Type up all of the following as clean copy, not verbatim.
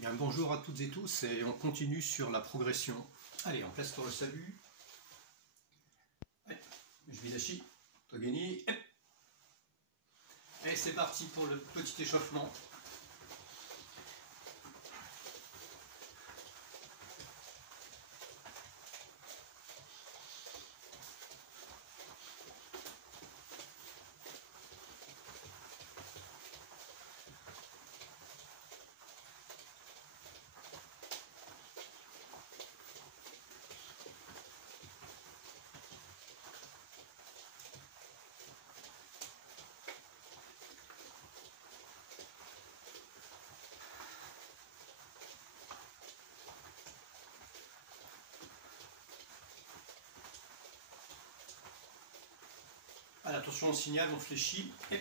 bien, bonjour à toutes et tous et on continue sur la progression. Allez, en place pour le salut. Jbidashi, Togeni. Et c'est parti pour le petit échauffement. Attention au signal, on fléchit et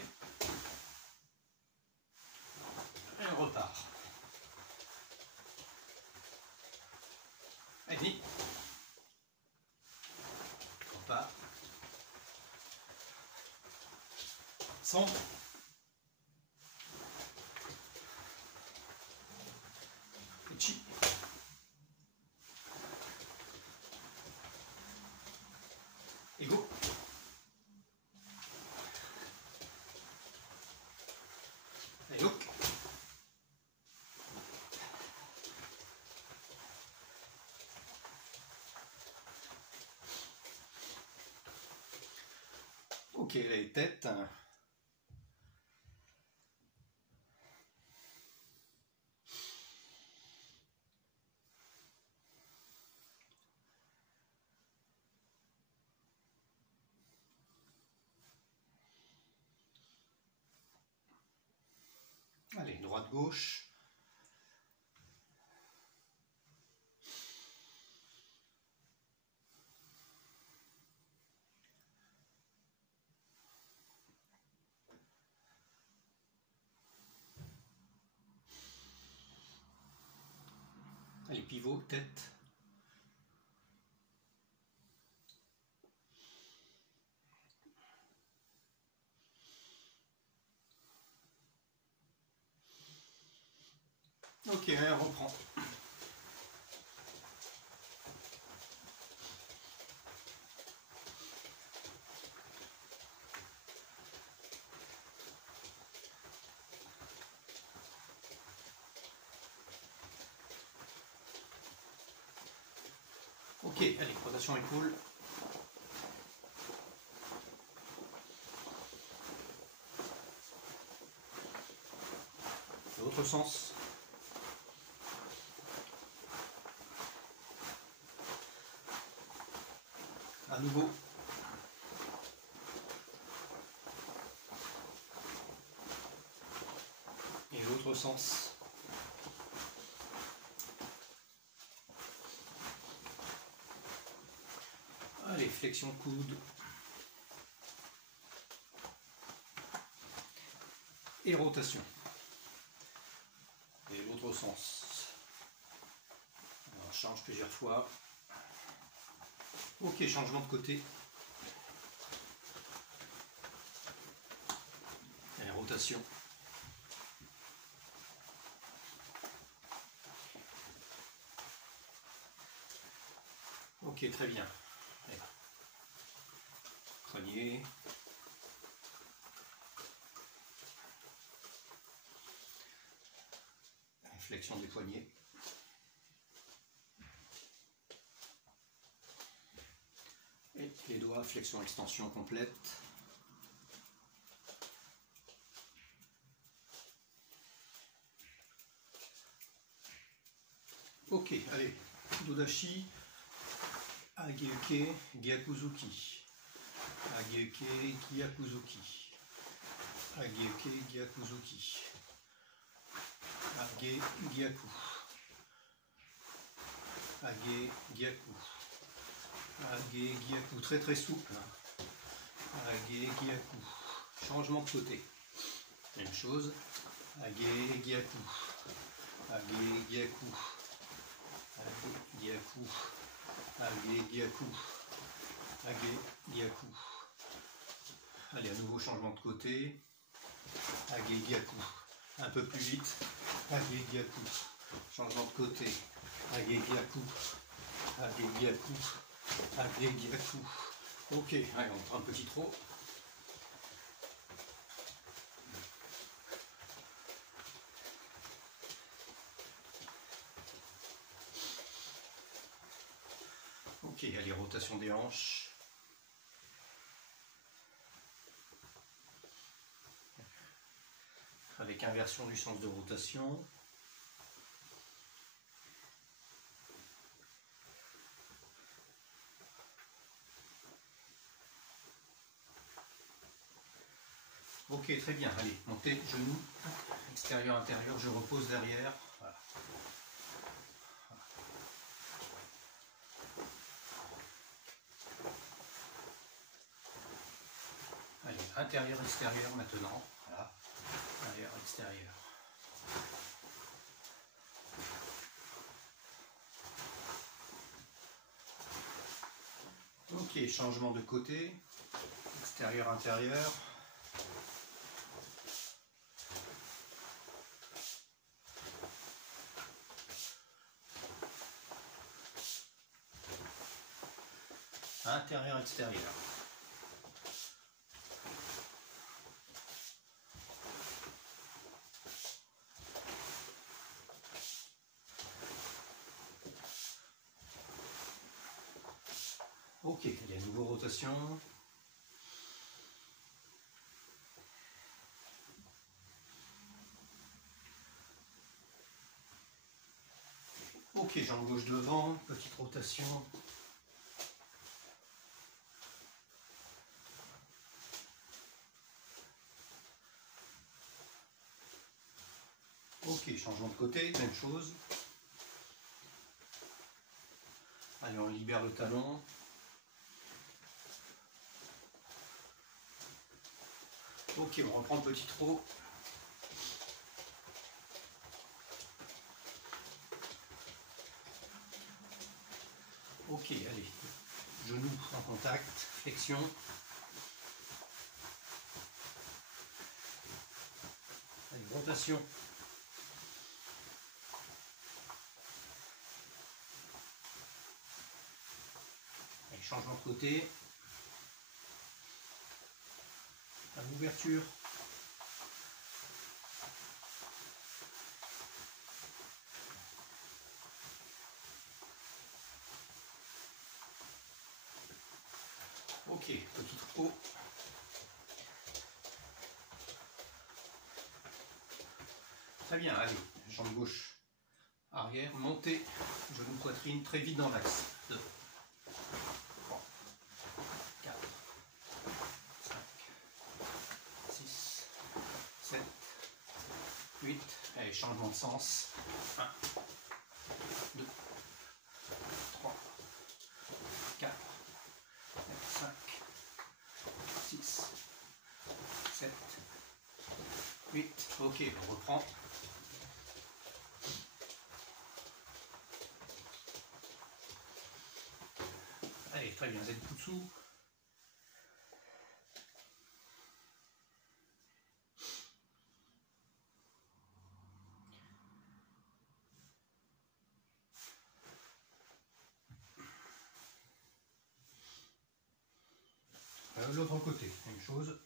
on repart. Allez, on repart. Centre. Ichi. Et go. Et hook. Ok, les têtes. Allez, droite-gauche. Allez, pivot, tête. Ok, on reprend. Ok, allez, rotation épaule. L'autre sens. À nouveau. Et l'autre sens. Allez, flexion coude. Et rotation. Et l'autre sens. On change plusieurs fois. Ok, changement de côté. Et rotation. Ok, très bien. Poignet. Flexion des poignets. Et les doigts, flexion, extension complète. Ok, allez, Dodashi, Ageuke, Gyakuzuki. Ageuke, Gyakuzuki. Ageuke, Gyakuzuki. Age, Gyaku. Age, Gyaku. Age, Gyaku. Très très souple. Age, Gyaku. Changement de côté. Même chose. Age, Gyaku. Age, Gyaku. Age, Gyaku. Age, Gyaku. Age, Gyaku. Allez, à nouveau changement de côté. Age, Gyaku. Un peu plus vite. Age, Gyaku. Changement de côté. Agegiaku. Agegiaku. Agegiaku. Ok, allez, on prend un petit trot. Ok, allez, rotation des hanches. Avec inversion du sens de rotation. Ok, très bien. Allez, montez, genoux, extérieur, intérieur, je repose derrière. Voilà. Allez, intérieur, extérieur maintenant. Voilà. Intérieur, extérieur. Ok, changement de côté. Extérieur, intérieur. Intérieur, extérieur. Ok, il y a une nouvelle rotation. Ok, jambe gauche devant, petite rotation. Ok, changement de côté, même chose. Allez, on libère le talon. Ok, on reprend le petit trot. Ok, allez, genoux en contact, flexion. Allez, rotation. Allez, changement de côté. À l'ouverture. Ok, petit trot. Très bien, allez, jambe gauche arrière, montée, genou poitrine, très vite dans l'axe. 2, 3, 4, 5, 6, 7, 8. Allez, changement de sens. 1, 2, 3, 4, 5, 6, 7, 8. Ok, on reprend. Allez, très bien, Zenputsu. L'autre côté, même chose.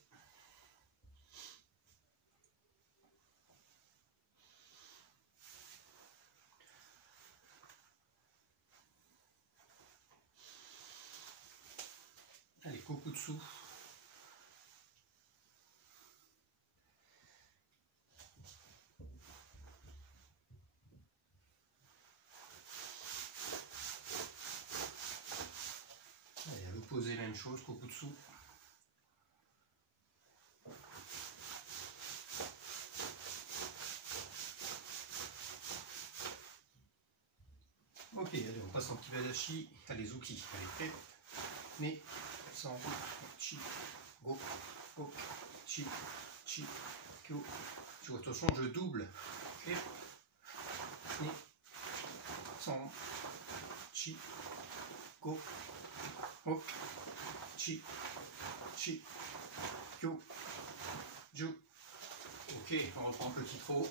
Allez, Kokutsu. Allez, à l'opposé, même chose, Kokutsu. Ok, allez, on passe en petit badashi. Allez, Zuki. Allez, hop. Ne, san, chi, go, go, chi, chi, kyo. Attention, je double. Et, ne, san, chi, go, go, chi, chi, kyo, ju. Ok, on reprend un petit trot.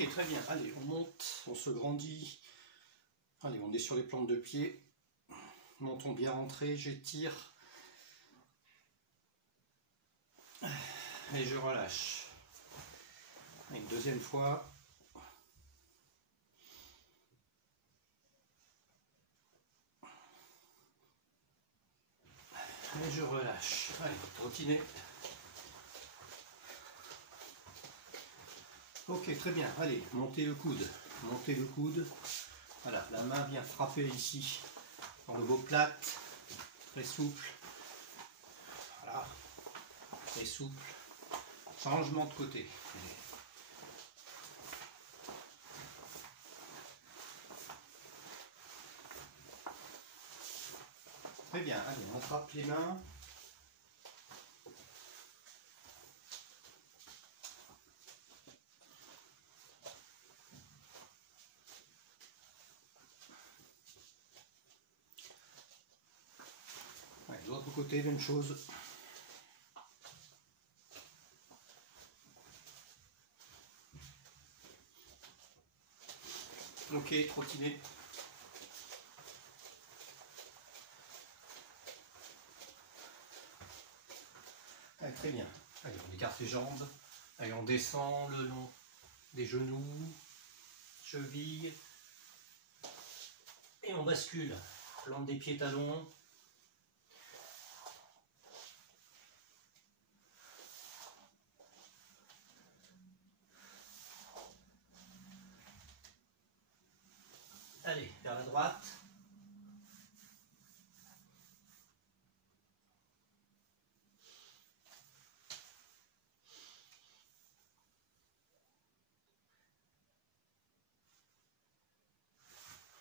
Ok, très bien. Allez, on monte, on se grandit. Allez, on est sur les plantes de pied. Montons bien rentré, j'étire. Et je relâche. Une deuxième fois. Et je relâche. Allez, trottinez. Ok, très bien. Allez, montez le coude. Montez le coude. Voilà, la main vient frapper ici dans le dos plate. Très souple. Voilà. Très souple. Changement de côté. Allez. Très bien. Allez, on frappe les mains. Ouais, de l'autre côté, même chose. Ok, trottinez. Allez, très bien. Allez, on écarte les jambes. Allez, on descend le long des genoux, chevilles. Et on bascule. Plante des pieds talons. Allez, vers la droite.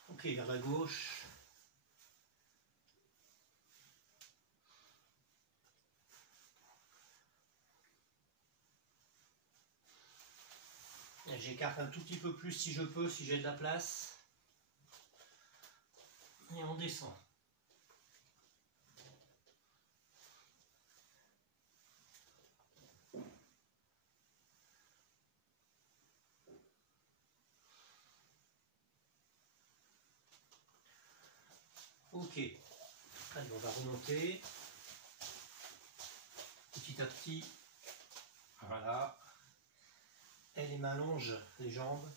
Ok, vers la gauche. J'écarte un tout petit peu plus si je peux, si j'ai de la place. Et on descend. Ok. Allez, on va remonter. Petit à petit. Voilà. Et les mains longent les jambes.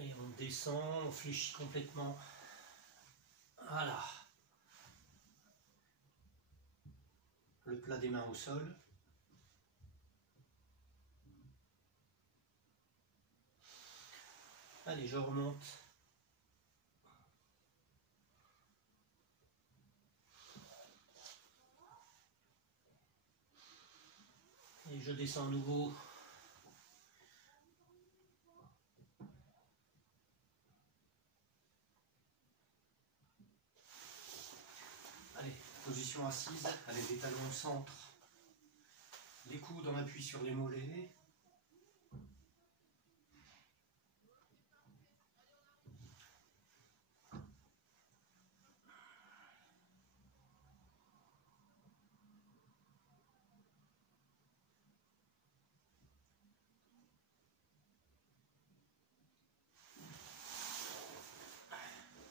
Et on descend, on fléchit complètement. Voilà. Le plat des mains au sol. Allez, je remonte. Et je descends à nouveau. Allez, position assise, avec les talons au centre. Les coudes en appui sur les mollets.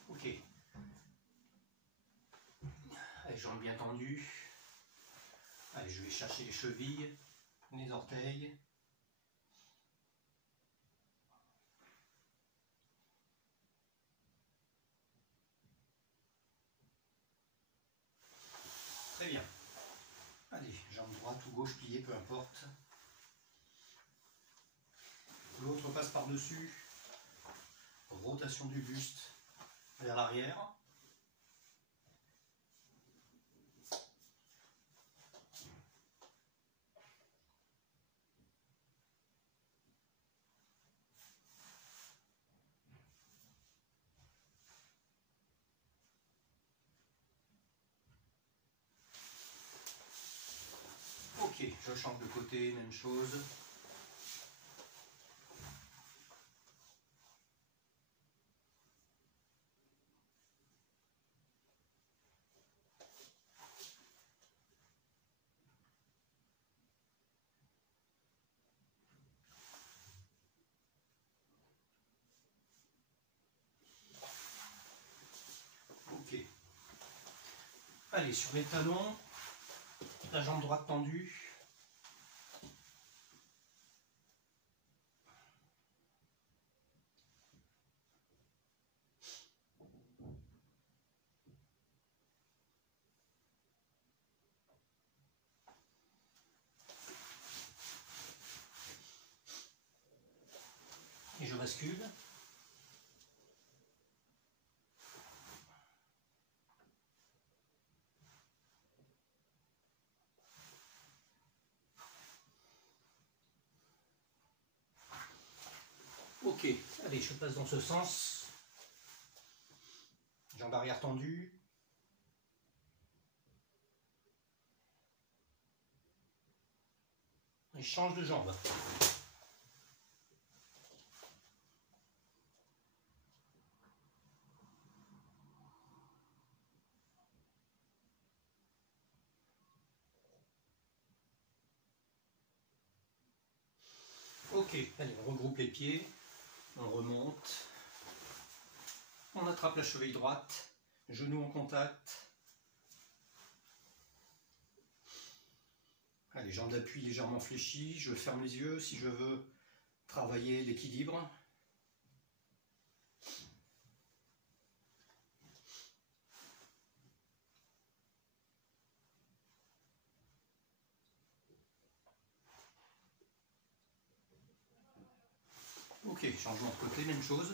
Ok. Allez, jambes bien tendues. Allez, je vais chercher les chevilles, les orteils. Très bien. Allez, jambe droite ou gauche pliée, peu importe. L'autre passe par-dessus. Rotation du buste vers l'arrière. Ok, je change de côté, même chose. Ok. Allez, sur les talons, la jambe droite tendue. Et je bascule. Ok, allez, je passe dans ce sens. Jambe arrière tendue. Et je change de jambe. Ok, allez, on regroupe les pieds, on remonte, on attrape la cheville droite, genou en contact. Allez, jambes d'appui légèrement fléchies, je ferme les yeux si je veux travailler l'équilibre. Ok, changement de côté, même chose.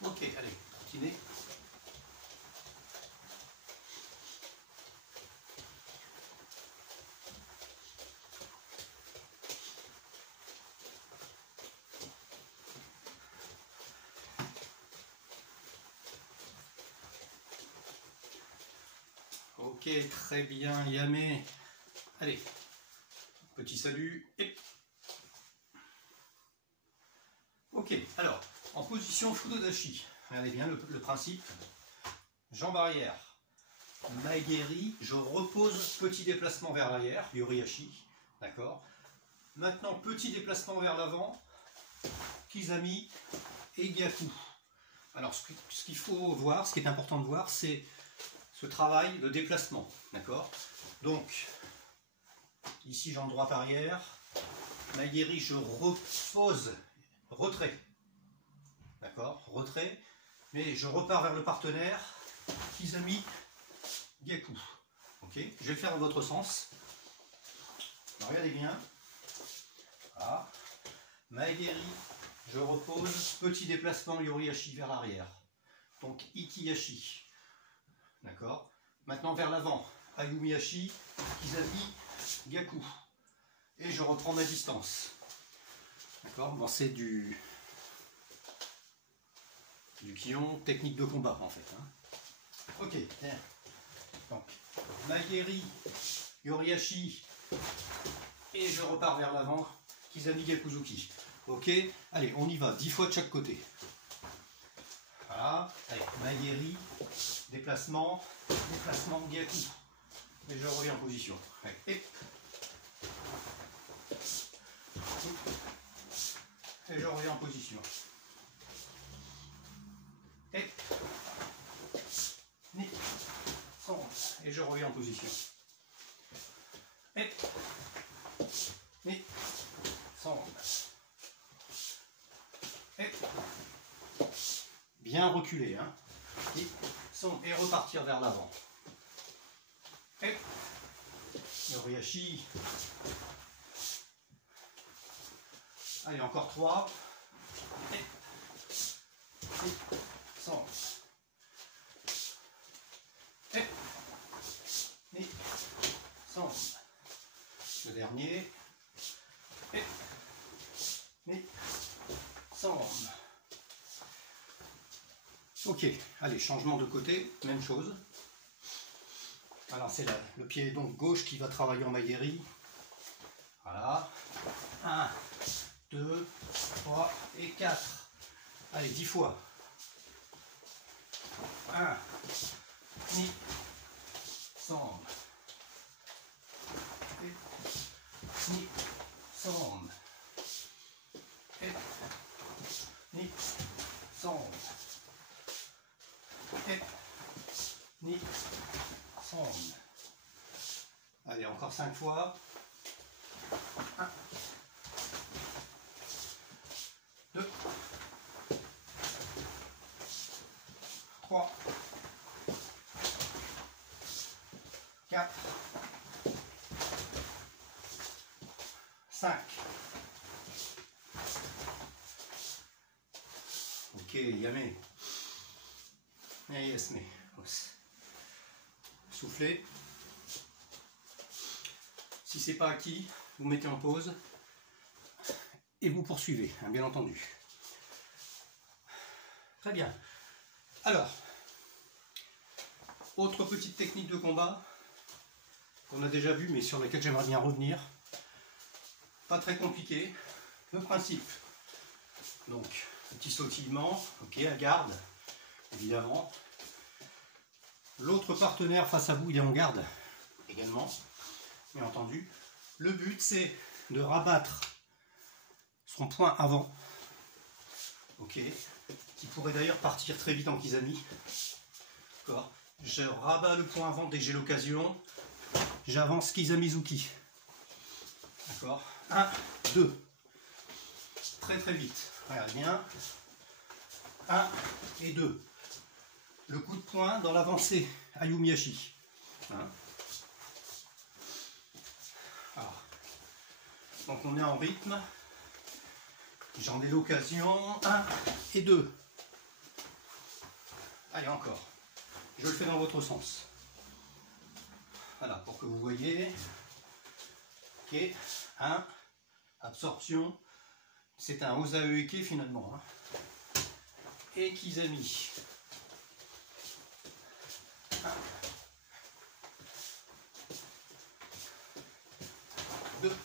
Ok, allez, continuez. Ok, très bien, Yamé. Allez, petit salut. Et... Ok, alors, en position Fudodashi. Regardez bien le principe. Jambe arrière. Maegeri, je repose, petit déplacement vers l'arrière, Yoriashi. D'accord. Maintenant, petit déplacement vers l'avant, Kizami et Gyaku. Alors, ce qu'il faut voir, ce qui est important de voir, c'est ce travail de déplacement. D'accord. Donc, ici, jambe droite arrière. Maegeri, je repose, retrait. D'accord. Retrait. Mais je repars vers le partenaire, Kizami, Gyaku. Ok. Je vais le faire dans votre sens. Alors, regardez bien. Voilà. Maegeri, je repose, petit déplacement Yoriashi vers l'arrière. Donc Ikiyashi. D'accord. Maintenant vers l'avant. Ayumiyashi, Kizami, Gyaku. Et je reprends ma distance. D'accord. Bon, c'est du Kion, technique de combat en fait. Hein. Ok. Donc Maegeri, Yoriashi. Et je repars vers l'avant. Kizami Gyakuzuki. Ok, allez, on y va, 10 fois de chaque côté. Voilà, allez, Maegeri, déplacement, Gyaku. Et je reviens en position. Allez, et je reviens en position. Et je reviens en position. Et bien reculer, hein. Et repartir vers l'avant. Et Yoriashi. Allez, encore 3. Sombre. Le dernier. Et ni, sombre. Ok, allez, changement de côté, même chose. Alors c'est le pied donc gauche qui va travailler en maillerie. Voilà. 1, 2, 3 et 4. Allez, 10 fois. 1, ni, sombre. Et, ni, sombre. Et, ni, sombre. Et, ni, sombre. Allez, encore 5 fois. 1, 2, 3, 4, 5. Ok, yamé. Yes, mais soufflez. Si c'est pas acquis, vous mettez en pause et vous poursuivez, hein, bien entendu. Très bien. Alors, autre petite technique de combat qu'on a déjà vue mais sur laquelle j'aimerais bien revenir. Pas très compliqué. Le principe. Donc, petit sautillement, ok, à garde, évidemment. L'autre partenaire face à vous, il est en garde également, bien entendu. Le but, c'est de rabattre son poing avant, ok, qui pourrait d'ailleurs partir très vite en kizami. D'accord. Je rabats le poing avant dès que j'ai l'occasion. J'avance kizami-zuki. D'accord. 1, 2. Très très vite. Regarde bien. 1 et 2. Le coup de poing dans l'avancée Ayumiyashi. Hein. Donc on est en rythme. J'en ai l'occasion. 1 et 2. Allez, encore. Je le fais dans votre sens. Voilà, pour que vous voyez. Ok. 1. Absorption. C'est un Osae-eke finalement. Hein. Et kizami. 1. 2.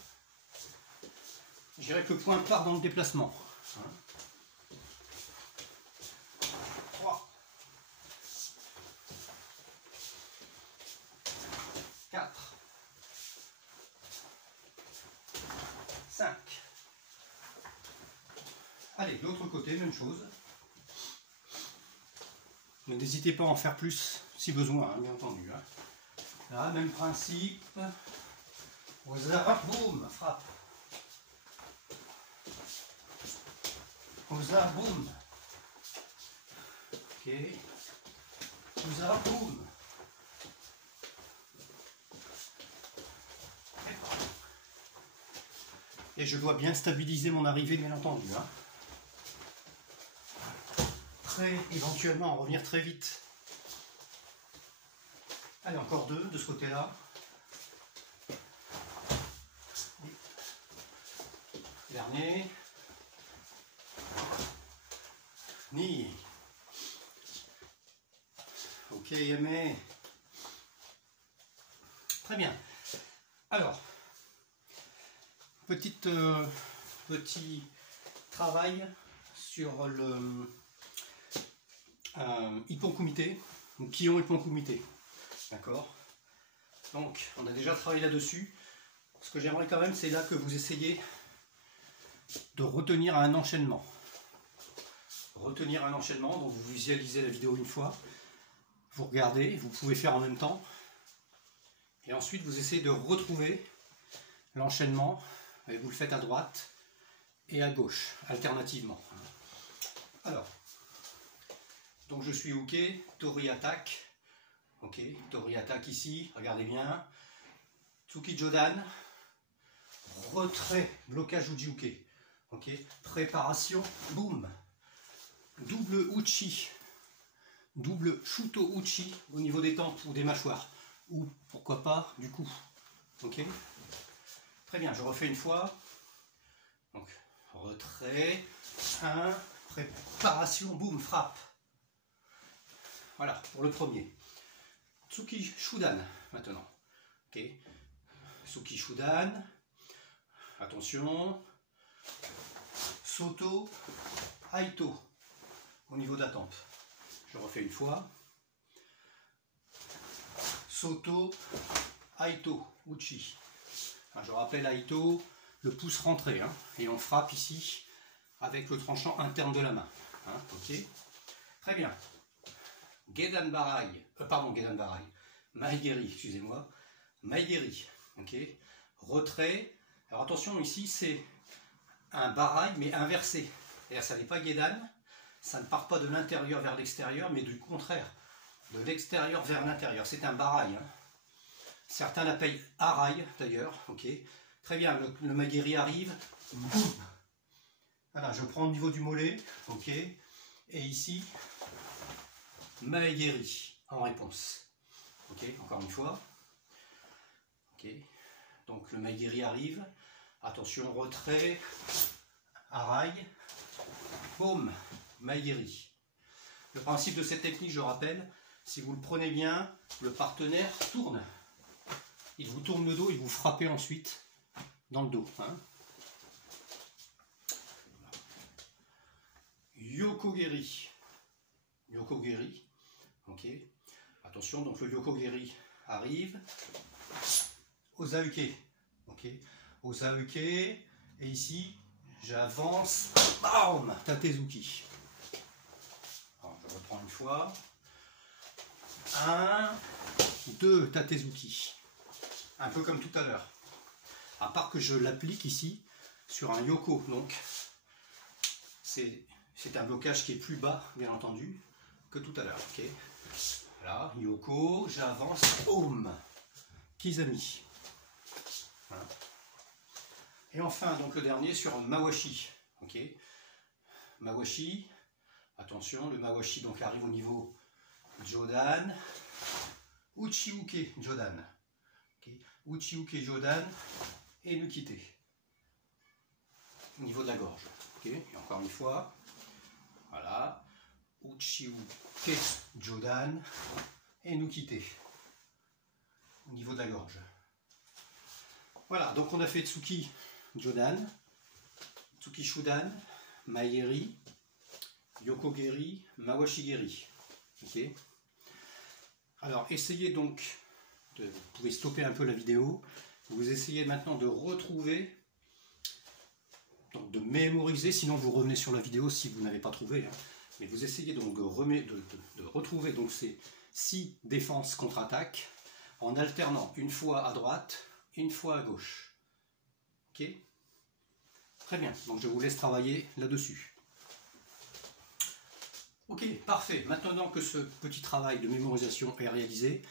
Je dirais que le point part dans le déplacement. 3. 4. 5. Allez, de l'autre côté, même chose. N'hésitez pas à en faire plus si besoin, hein, bien entendu. Hein. Là, même principe. Boum, frappe. Osa, boum. Ok. Osa, boum. Et je dois bien stabiliser mon arrivée, bien entendu. Hein. Éventuellement, en revenir très vite. Allez, encore 2 de ce côté-là. Dernier. Ni. Ok, Yamé. Très bien. Alors, petit travail sur le Ippon Kumite, ou Kion Ippon Kumite. D'accord. Donc, on a déjà travaillé là-dessus. Ce que j'aimerais quand même, c'est là que vous essayez de retenir un enchaînement. Retenir un enchaînement, donc vous visualisez la vidéo une fois, vous regardez, vous pouvez faire en même temps, et ensuite vous essayez de retrouver l'enchaînement, et vous le faites à droite et à gauche, alternativement. Alors, donc je suis OK, Tori attaque, ok, Tori attaque ici, regardez bien, Tsuki Jodan, retrait, blocage Uji-uke, ok, préparation, boum, double uchi, double shuto uchi au niveau des tempes ou des mâchoires, ou pourquoi pas du cou, Ok. Très bien, je refais une fois. Donc, retrait, 1, préparation, boum, frappe. Voilà, pour le premier. Tsuki Shudan, maintenant. Ok. Tsuki Shudan. Attention. Soto, Aito. Au niveau de la tempe. Je refais une fois. Soto, Aito, Uchi. Enfin, je rappelle Aito, le pouce rentré. Hein, et on frappe ici avec le tranchant interne de la main. Hein, ok. Très bien. Gedan Barai. Pardon, Gedan Barai. Maigeri, excusez-moi. Maigeri. Ok. Retrait. Alors attention, ici c'est un Barai mais inversé. C'est-à-dire ça n'est pas Gedan. Ça ne part pas de l'intérieur vers l'extérieur, mais du contraire. De l'extérieur vers l'intérieur. C'est un Barai. Hein. Certains l'appellent Arai d'ailleurs. Ok. Très bien, le Maigeri arrive. Boum. Voilà, je prends au niveau du mollet. Ok. Et ici, Maigeri en réponse. Ok, encore une fois. Ok. Donc le Maigeri arrive. Attention, retrait. Arai. Boum. Maigeri. Le principe de cette technique, je rappelle, si vous le prenez bien, le partenaire tourne. Il vous tourne le dos et vous frappez ensuite dans le dos. Hein. Yokogeri. Yokogeri. Ok. Attention, donc le Yokogeri arrive. Osaüke. Ok. Osaüke. Et ici, j'avance. Bam! Tatezuki. Alors, je reprends une fois. 1, 2, Tatezuki. Un peu comme tout à l'heure. À part que je l'applique ici sur un Yoko. Donc, c'est un blocage qui est plus bas, bien entendu, que tout à l'heure. Ok. Voilà, Yoko, j'avance. Boum! Kizami. Voilà. Et enfin, donc le dernier sur Mawashi. Ok. Mawashi. Attention, le Mawashi donc arrive au niveau Jodan. Uchiuke Jodan. Okay. Uchiuke Jodan et Nukite. Au niveau de la gorge. Okay. Et encore une fois. Voilà. Uchiuke Jodan et Nukite. Au niveau de la gorge. Voilà, donc on a fait Tsuki Jodan, Tsuki Shudan, Maigeri, Yokogeri, Mawashigeri. Ok. Alors essayez donc, vous pouvez stopper un peu la vidéo, vous essayez maintenant de retrouver, donc de mémoriser, sinon vous revenez sur la vidéo si vous n'avez pas trouvé, hein. Mais vous essayez donc de retrouver donc ces 6 défenses contre-attaque en alternant une fois à droite, une fois à gauche. Ok. Très bien, donc je vous laisse travailler là-dessus. Ok, parfait. Maintenant que ce petit travail de mémorisation est réalisé,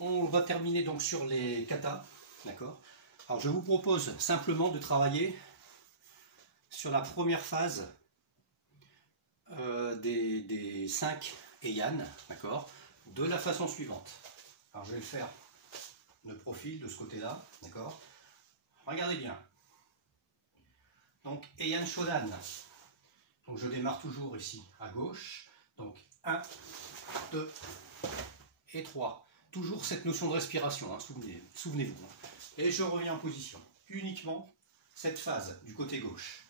on va terminer donc sur les katas. D'accord. Alors je vous propose simplement de travailler sur la première phase des 5 Heian, d'accord, de la façon suivante. Alors je vais le faire de profil de ce côté-là, d'accord. Regardez bien. Donc Heian Shodan. Donc je démarre toujours ici à gauche. Donc 1, 2 et 3. Toujours cette notion de respiration, hein, souvenez-vous. Et je reviens en position. Uniquement cette phase du côté gauche.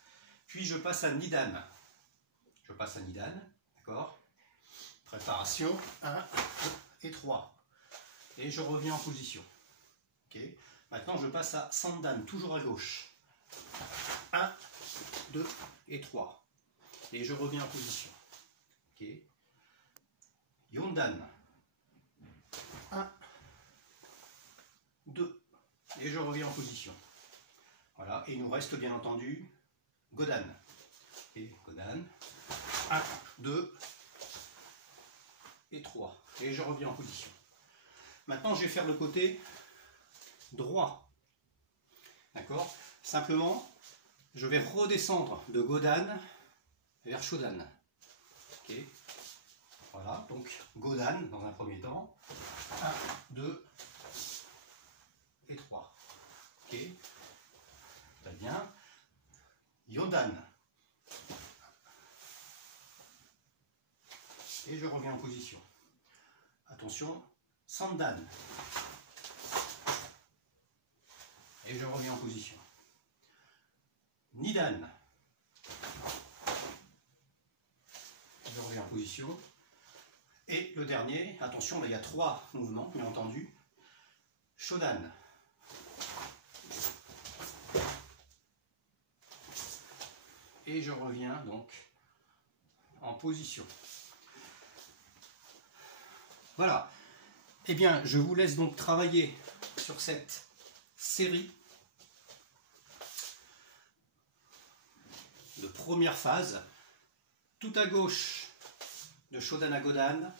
Puis je passe à Nidan. Je passe à Nidan, d'accord. Préparation, 1, 2 et 3. Et je reviens en position. Ok. Maintenant je passe à Sandan, toujours à gauche. 1, 2 et 3. Et je reviens en position. Ok. Yondan. 1, 2. Et je reviens en position. Voilà. Et il nous reste bien entendu Godan. Et Godan. 1, 2 et 3. Et je reviens en position. Maintenant, je vais faire le côté droit. D'accord. Simplement, je vais redescendre de Godan vers Shodan. Ok. Voilà, donc Godan dans un premier temps. 1, 2 et 3. Ok. Très bien. Yodan. Et je reviens en position. Attention, Sandan. Et je reviens en position. Nidan. Je reviens en position. Et le dernier, attention, là il y a 3 mouvements, bien entendu. Shodan. Et je reviens donc en position. Voilà. Eh bien, je vous laisse donc travailler sur cette série de première phase. Tout à gauche de Shodan à Godan,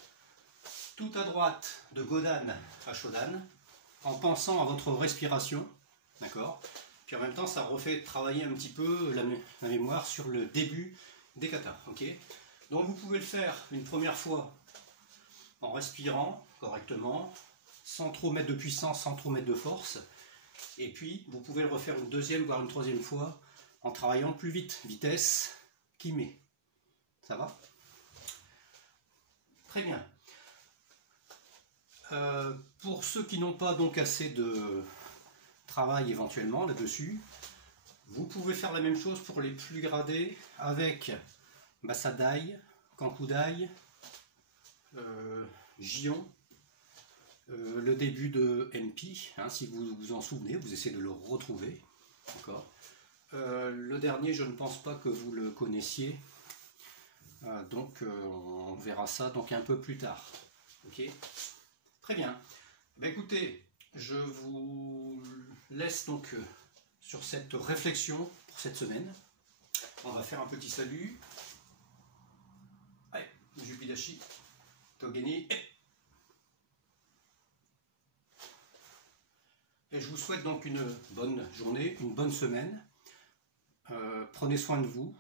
tout à droite de Godan à Shodan, en pensant à votre respiration, d'accord? Puis en même temps, ça refait travailler un petit peu la mémoire sur le début des katas, ok? Donc vous pouvez le faire une première fois en respirant correctement, sans trop mettre de puissance, sans trop mettre de force, et puis vous pouvez le refaire une deuxième, voire une troisième fois, en travaillant plus vite, vitesse, kimé. Ça va? Très bien. Pour ceux qui n'ont pas donc assez de travail éventuellement là-dessus, vous pouvez faire la même chose pour les plus gradés avec Basadai, Kankudai, Gion, le début de MP, hein, si vous vous en souvenez, vous essayez de le retrouver. D'accord. Le dernier, je ne pense pas que vous le connaissiez, donc on verra ça donc un peu plus tard. Ok. Très bien. Ben, écoutez, je vous laisse donc sur cette réflexion pour cette semaine. On va faire un petit salut. Allez, Jupidashi, Togeni. Et je vous souhaite donc une bonne journée, une bonne semaine. Prenez soin de vous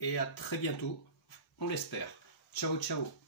et à très bientôt, on l'espère. Ciao, ciao.